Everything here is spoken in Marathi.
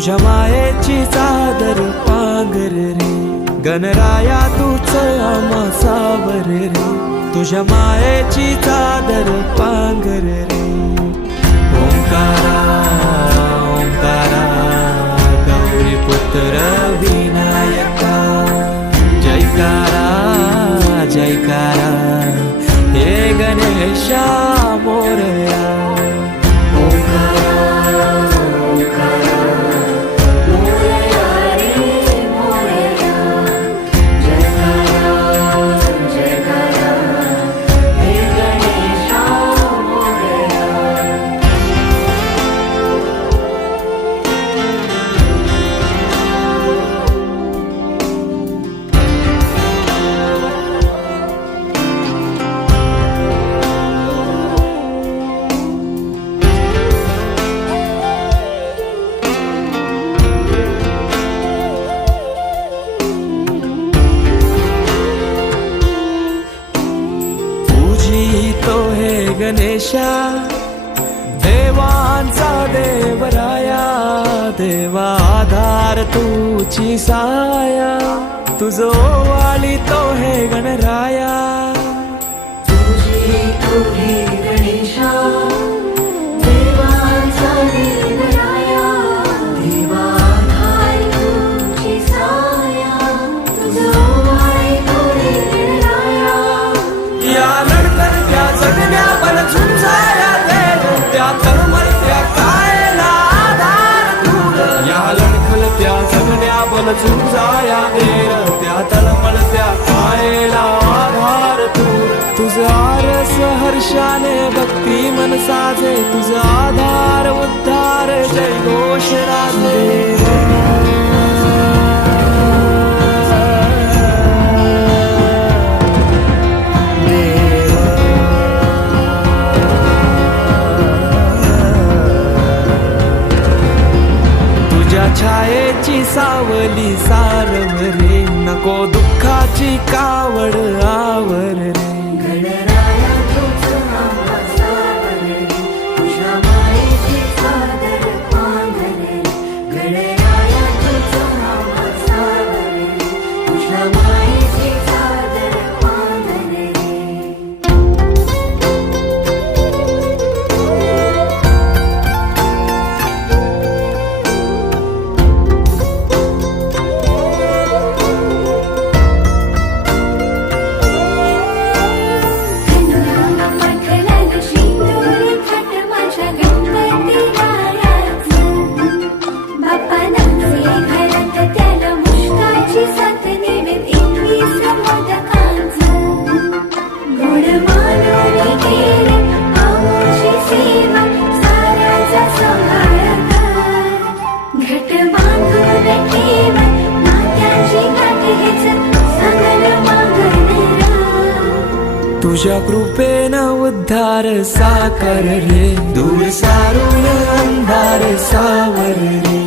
तुझ्या मायेची चादर पांघर रे, गणराया तूच आम्हा सावर रे, तुझ्या मायेची चादर पांघर रे. ओंकारा ओंकारा गौरी पुत्र विनायका, जयकारा जयकारा हे गणेशा मोरया. तो हे गणेशा देवांचा देवराया, देवा आधार तुझी साया, तुझो वाली तो हे गणराया. तुझी तो हे गणेशा देवांचा देवराया, देवा आधार तुझी साया, तुझो वाली तो हे गणराया. या लढतरत्या जगण्या बल झुंजाया देव, त्या तळमळत्या कायला आधार तूर. या लढतरत्या जगण्या बल झुंजाया देव, त्या तळमळत्या कायला आधार तूर. तुझं आरस हर्षाने भक्ती मन साजे, तुझं आधार उद्धार जय घोष राजे. छायेची सावली सारव रे, नको दुःखाची कावड आवर रे. गणराया तूच आम्हा सावर रे, तुझ्या मायेची चादर पांघर रे. गणराया तूच आम्हा सावर रे, तुझ्या मायेची चादर पांघर रे. तुझ्या कृपेनं उद्धार साकार रे, दूर सारून अंधार सावर रे.